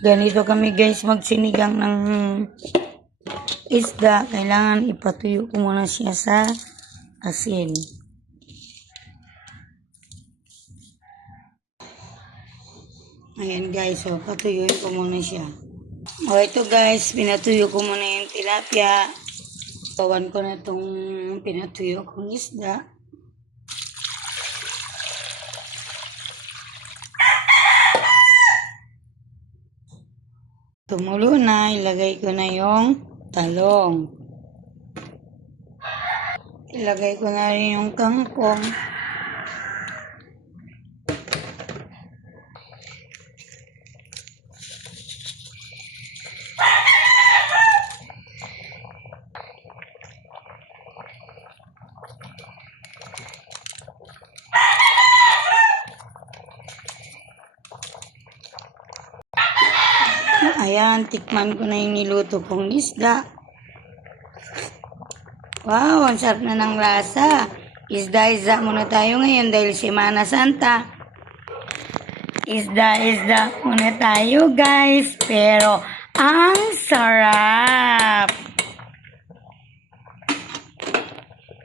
Ganito kami guys magsinigang ng isda. Kailangan ipatuyo ko muna siya sa asin. Ayan guys, so patuyuin ko muna siya. O ito guys, pinatuyo ko muna yung tilapia. Bawan ko na itong pinatuyo kong isda. Tumulo na, ilagay ko na yung talong. Ilagay ko na rin yung kangkong. Ayan, tikman ko na yung niluto kong isda. Wow, ang sarap na ng lasa. Isda muna tayo ngayon dahil Semana Santa. Isda muna tayo guys. Pero ang sarap.